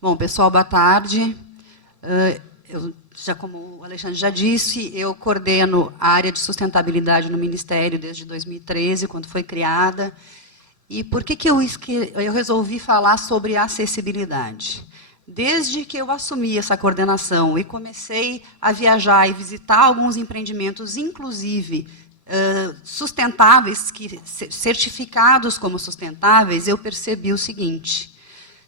Bom, pessoal, boa tarde. Como o Alexandre já disse, eu coordeno a área de sustentabilidade no Ministério desde 2013, quando foi criada. E por que eu resolvi falar sobre acessibilidade? Desde que eu assumi essa coordenação e comecei a viajar e visitar alguns empreendimentos, inclusive sustentáveis, certificados como sustentáveis, eu percebi o seguinte: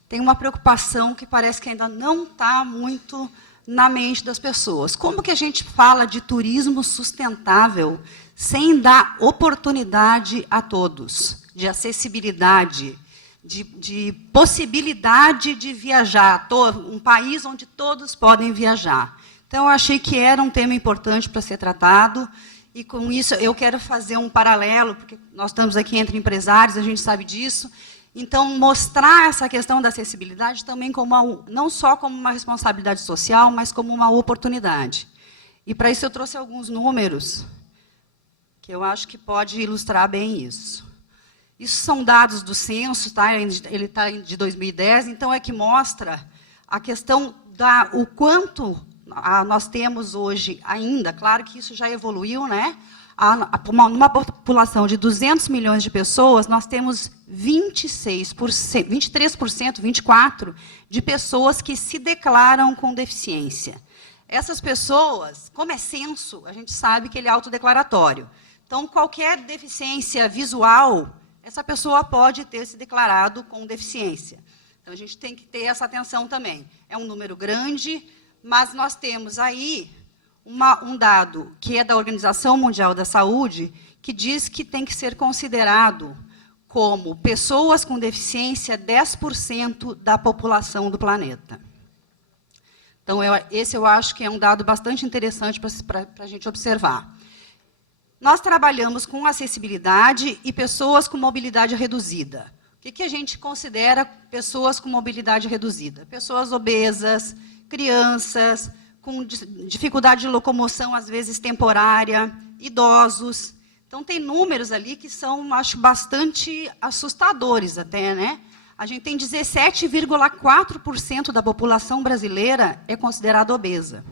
tem uma preocupação que parece que ainda não está muito na mente das pessoas. Como que a gente fala de turismo sustentável sem dar oportunidade a todos, de acessibilidade, de possibilidade de viajar, um país onde todos podem viajar? Então, eu achei que era um tema importante para ser tratado, e com isso eu quero fazer um paralelo, porque nós estamos aqui entre empresários, a gente sabe disso. Então, mostrar essa questão da acessibilidade também como não só como uma responsabilidade social, mas como uma oportunidade. E, para isso, eu trouxe alguns números que eu acho que pode ilustrar bem isso. Isso são dados do censo, tá? Ele está de 2010, então é que mostra a questão o quanto nós temos hoje ainda. Claro que isso já evoluiu, né? Numa população de 200 milhões de pessoas, nós temos 23%, 24% de pessoas que se declaram com deficiência. Essas pessoas, como é censo, a gente sabe que ele é autodeclaratório. Então, qualquer deficiência visual, essa pessoa pode ter se declarado com deficiência. Então, a gente tem que ter essa atenção também. É um número grande, mas nós temos aí um dado que é da Organização Mundial da Saúde, que diz que tem que ser considerado como pessoas com deficiência 10% da população do planeta. Então, esse eu acho que é um dado bastante interessante para a gente observar. Nós trabalhamos com acessibilidade e pessoas com mobilidade reduzida. O que a gente considera pessoas com mobilidade reduzida? Pessoas obesas, crianças, com dificuldade de locomoção, às vezes temporária, idosos. Então, tem números ali que são, acho, bastante assustadores até, né? A gente tem 17,4% da população brasileira é considerada obesa.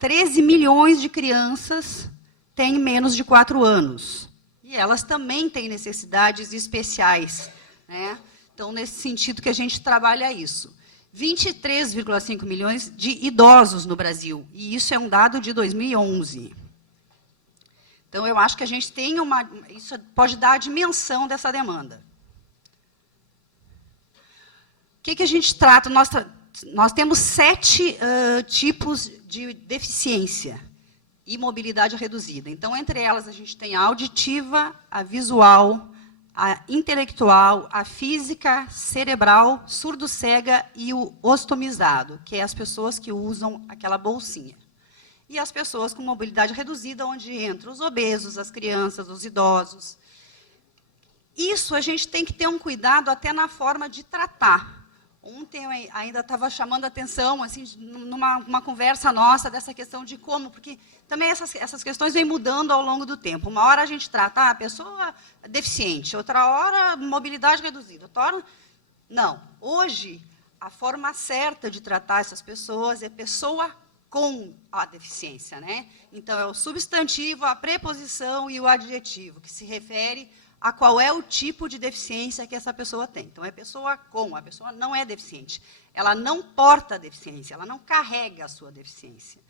13 milhões de crianças têm menos de 4 anos. E elas também têm necessidades especiais, né? Então, nesse sentido que a gente trabalha isso. 23,5 milhões de idosos no Brasil, e isso é um dado de 2011. Então, eu acho que a gente tem isso pode dar a dimensão dessa demanda. O que a gente trata? Nós temos 7 tipos de deficiência e mobilidade reduzida. Então, entre elas, a gente tem a auditiva, a visual, a intelectual, a física, cerebral, surdo-cega e o ostomizado, que é as pessoas que usam aquela bolsinha. E as pessoas com mobilidade reduzida, onde entram os obesos, as crianças, os idosos. Isso a gente tem que ter um cuidado até na forma de tratar. Ontem eu ainda estava chamando a atenção, assim, numa conversa nossa, dessa questão de como, porque também essas questões vêm mudando ao longo do tempo. Uma hora a gente trata a pessoa deficiente, outra hora mobilidade reduzida, outra hora... Não. Hoje, a forma certa de tratar essas pessoas é pessoa com a deficiência, né? Então, é o substantivo, a preposição e o adjetivo, que se refere a qual é o tipo de deficiência que essa pessoa tem. Então, é pessoa com, a pessoa não é deficiente. Ela não porta a deficiência, ela não carrega a sua deficiência.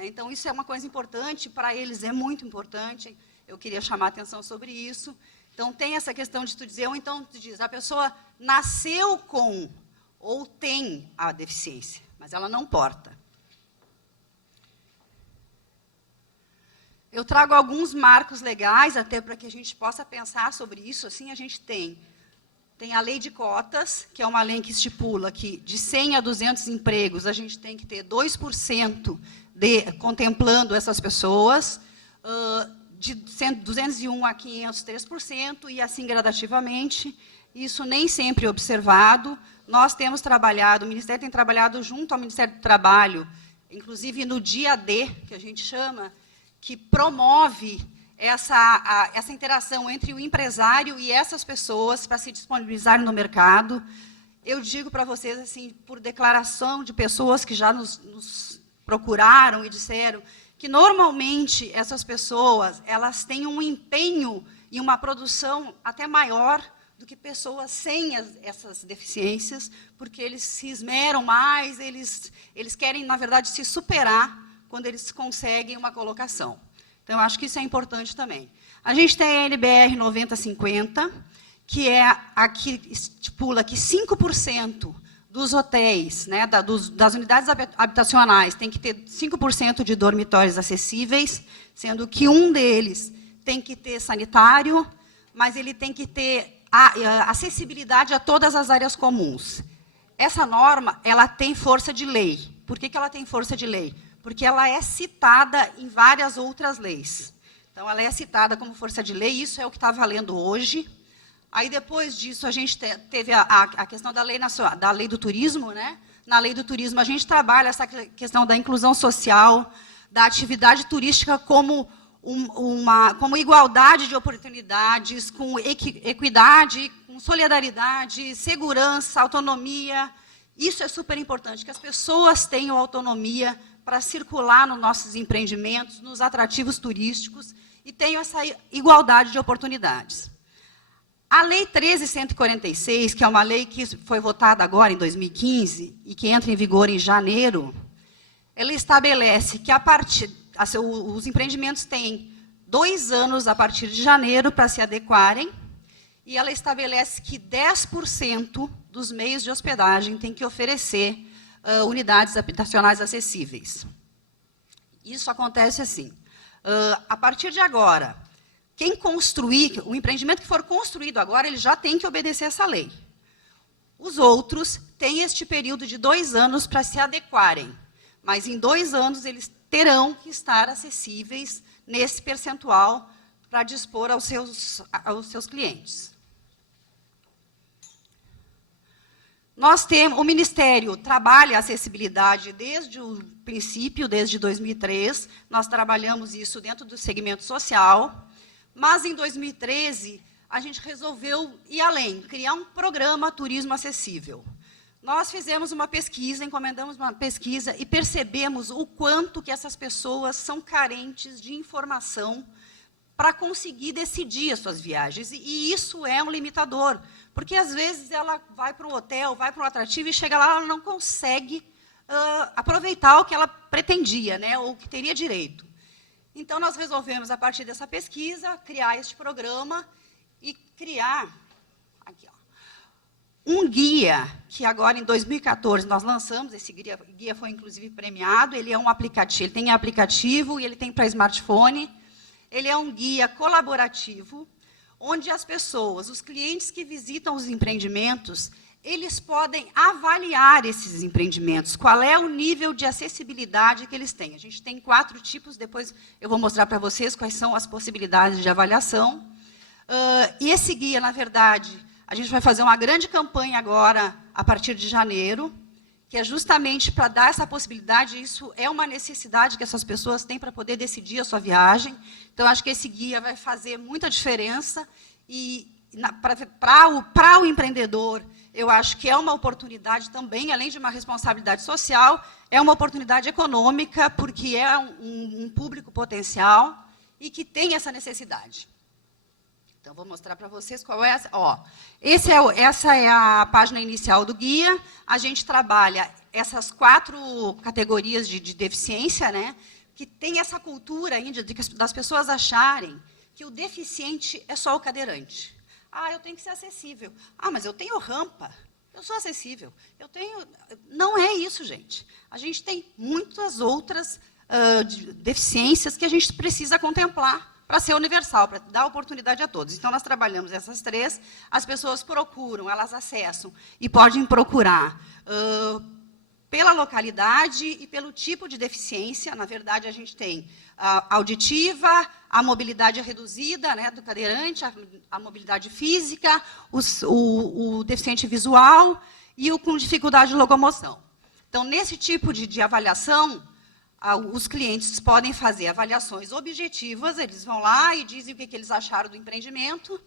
Então, isso é uma coisa importante, para eles é muito importante, eu queria chamar a atenção sobre isso. Então, tem essa questão de tu dizer, ou então tu diz, a pessoa nasceu com ou tem a deficiência, mas ela não porta. Eu trago alguns marcos legais, até para que a gente possa pensar sobre isso. Assim, a gente tem a lei de cotas, que é uma lei que estipula que de 100 a 200 empregos, a gente tem que ter 2% contemplando essas pessoas, de 201 a 500, 3%, e assim gradativamente. Isso nem sempre é observado. Nós temos trabalhado, o Ministério tem trabalhado junto ao Ministério do Trabalho, inclusive no dia D, que a gente chama, que promove essa interação entre o empresário e essas pessoas para se disponibilizarem no mercado. eu digo para vocês, assim, por declaração de pessoas que já nos procuraram e disseram que, normalmente, essas pessoas, elas têm um empenho e uma produção até maior do que pessoas sem essas deficiências, porque eles se esmeram mais, eles querem, na verdade, se superar quando eles conseguem uma colocação. Então, eu acho que isso é importante também. A gente tem a NBR 9050, que é a que estipula que 5% dos hotéis, né, das unidades habitacionais, tem que ter 5% de dormitórios acessíveis, sendo que um deles tem que ter sanitário, mas ele tem que ter acessibilidade a todas as áreas comuns. Essa norma, ela tem força de lei. Por que ela tem força de lei? Porque ela é citada em várias outras leis. Então, ela é citada como força de lei, isso é o que está valendo hoje. Aí, depois disso, a gente teve a questão da lei do turismo, né? Na lei do turismo, a gente trabalha essa questão da inclusão social, da atividade turística como igualdade de oportunidades, com equidade, com solidariedade, segurança, autonomia. Isso é super importante, que as pessoas tenham autonomia para circular nos nossos empreendimentos, nos atrativos turísticos, e tenham essa igualdade de oportunidades. A Lei 13.146, que é uma lei que foi votada agora, em 2015, e que entra em vigor em janeiro, ela estabelece que, os empreendimentos têm 2 anos a partir de janeiro para se adequarem, e ela estabelece que 10% dos meios de hospedagem tem que oferecer unidades habitacionais acessíveis. Isso acontece assim. A partir de agora, quem construir, o empreendimento que for construído agora, ele já tem que obedecer essa lei. Os outros têm este período de 2 anos para se adequarem, mas em 2 anos eles terão que estar acessíveis nesse percentual para dispor aos seus clientes. O Ministério trabalha a acessibilidade desde o princípio, desde 2003, nós trabalhamos isso dentro do segmento social, mas em 2013 a gente resolveu ir além, criar um programa Turismo Acessível. Nós fizemos uma pesquisa, encomendamos uma pesquisa e percebemos o quanto que essas pessoas são carentes de informação para conseguir decidir as suas viagens. E isso é um limitador, porque, às vezes, ela vai para um hotel, vai para um atrativo e chega lá, ela não consegue aproveitar o que ela pretendia, né, ou o que teria direito. Então, nós resolvemos, a partir dessa pesquisa, criar este programa e criar aqui, ó, um guia, que agora, em 2014, nós lançamos. Esse guia foi, inclusive, premiado. Ele é um aplicativo, ele tem aplicativo e ele tem para smartphone. Ele é um guia colaborativo, onde as pessoas, os clientes que visitam os empreendimentos, eles podem avaliar esses empreendimentos, qual é o nível de acessibilidade que eles têm. A gente tem 4 tipos, depois eu vou mostrar para vocês quais são as possibilidades de avaliação. E esse guia, na verdade, a gente vai fazer uma grande campanha agora, a partir de janeiro, que é justamente para dar essa possibilidade. Isso é uma necessidade que essas pessoas têm para poder decidir a sua viagem. Então, acho que esse guia vai fazer muita diferença. E, para o empreendedor, eu acho que é uma oportunidade também, além de uma responsabilidade social, é uma oportunidade econômica, porque é um público potencial e que tem essa necessidade. Então, vou mostrar para vocês qual é essa. Essa é a página inicial do guia. A gente trabalha essas 4 categorias de deficiência, né, que tem essa cultura ainda das pessoas acharem que o deficiente é só o cadeirante. Eu tenho que ser acessível. Mas eu tenho rampa, eu sou acessível. Não é isso, gente. A gente tem muitas outras deficiências que a gente precisa contemplar para ser universal, para dar oportunidade a todos. Então, nós trabalhamos essas 3, as pessoas procuram, elas acessam, e podem procurar pela localidade e pelo tipo de deficiência. Na verdade, a gente tem a auditiva, a mobilidade reduzida, né, do cadeirante, a mobilidade física, o deficiente visual e o com dificuldade de locomoção. Então, nesse tipo de avaliação, os clientes podem fazer avaliações objetivas, eles vão lá e dizem o que eles acharam do empreendimento,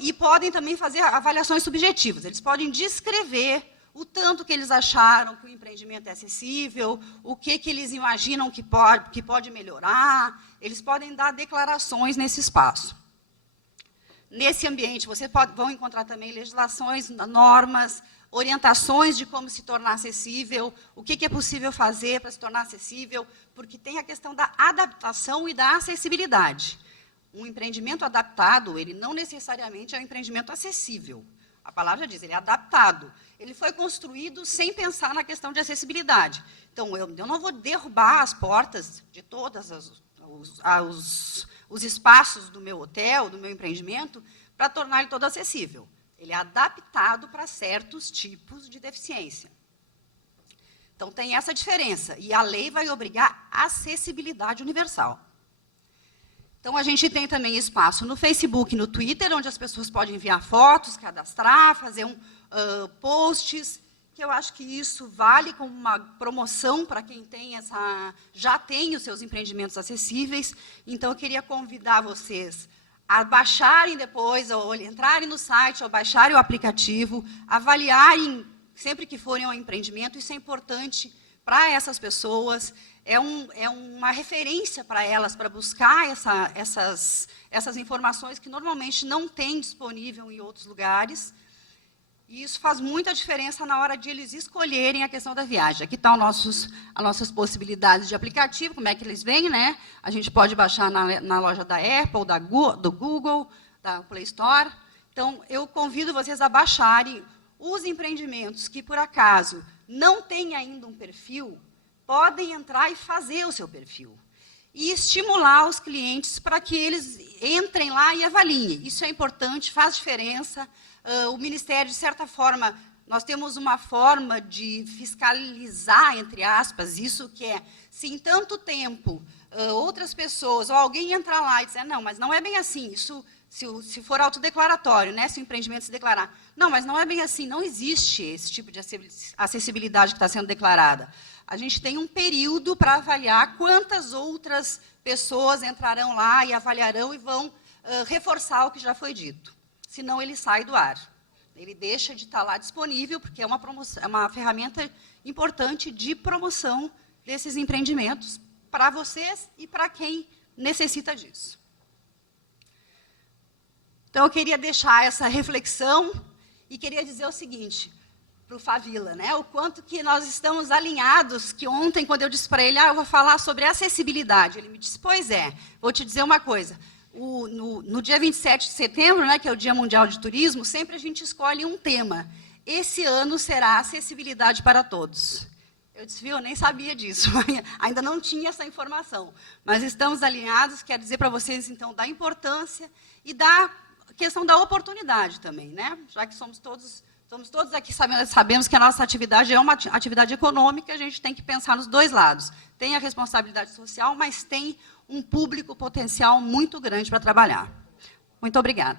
E podem também fazer avaliações subjetivas. Eles podem descrever o tanto que eles acharam que o empreendimento é acessível, o que eles imaginam que pode melhorar. Eles podem dar declarações nesse espaço. Nesse ambiente, vocês vão encontrar também legislações, normas, orientações de como se tornar acessível, o que é possível fazer para se tornar acessível, porque tem a questão da adaptação e da acessibilidade. Um empreendimento adaptado, ele não necessariamente é um empreendimento acessível. A palavra diz, ele é adaptado. Ele foi construído sem pensar na questão de acessibilidade. Então, eu não vou derrubar as portas de todos os espaços do meu hotel, do meu empreendimento, para tornar ele todo acessível. Ele é adaptado para certos tipos de deficiência. Então, tem essa diferença. E a lei vai obrigar acessibilidade universal. Então, a gente tem também espaço no Facebook e no Twitter, onde as pessoas podem enviar fotos, cadastrar, fazer posts, que eu acho que isso vale como uma promoção para quem já tem os seus empreendimentos acessíveis. Então, eu queria convidar vocês a baixarem depois, ou entrarem no site, ou baixarem o aplicativo, avaliarem sempre que forem ao empreendimento. Isso é importante para essas pessoas, é uma referência para elas, para buscar essas informações que normalmente não tem disponível em outros lugares. E isso faz muita diferença na hora de eles escolherem a questão da viagem. Aqui estão as nossas possibilidades de aplicativo, como é que eles vêm, né? A gente pode baixar na loja da Apple, do Google, da Play Store. Então, eu convido vocês a baixarem. Os empreendimentos que, por acaso, não têm ainda um perfil, podem entrar e fazer o seu perfil. E estimular os clientes para que eles entrem lá e avaliem. Isso é importante, faz diferença. O Ministério, de certa forma, nós temos uma forma de fiscalizar, entre aspas, isso que é, se em tanto tempo outras pessoas, ou alguém entrar lá e dizer, não, mas não é bem assim, isso, se for autodeclaratório, né, se o empreendimento se declarar, não, mas não é bem assim, não existe esse tipo de acessibilidade que está sendo declarada. A gente tem um período para avaliar quantas outras pessoas entrarão lá e avaliarão e vão reforçar o que já foi dito. Senão ele sai do ar. Ele deixa de estar lá disponível, porque é uma ferramenta importante de promoção desses empreendimentos para vocês e para quem necessita disso. Então, eu queria deixar essa reflexão e queria dizer o seguinte para o Favila, né? O quanto que nós estamos alinhados, que ontem, quando eu disse para ele, eu vou falar sobre acessibilidade, ele me disse, pois é, vou te dizer uma coisa, no dia 27 de setembro, né, que é o Dia Mundial de Turismo, sempre a gente escolhe um tema. Esse ano será acessibilidade para todos. Eu disse, viu, eu nem sabia disso, ainda não tinha essa informação. Mas estamos alinhados, quero dizer para vocês, então, da importância e da questão da oportunidade também, né? Já que somos todos aqui sabemos que a nossa atividade é uma atividade econômica, a gente tem que pensar nos dois lados. Tem a responsabilidade social, mas tem um público potencial muito grande para trabalhar. Muito obrigada.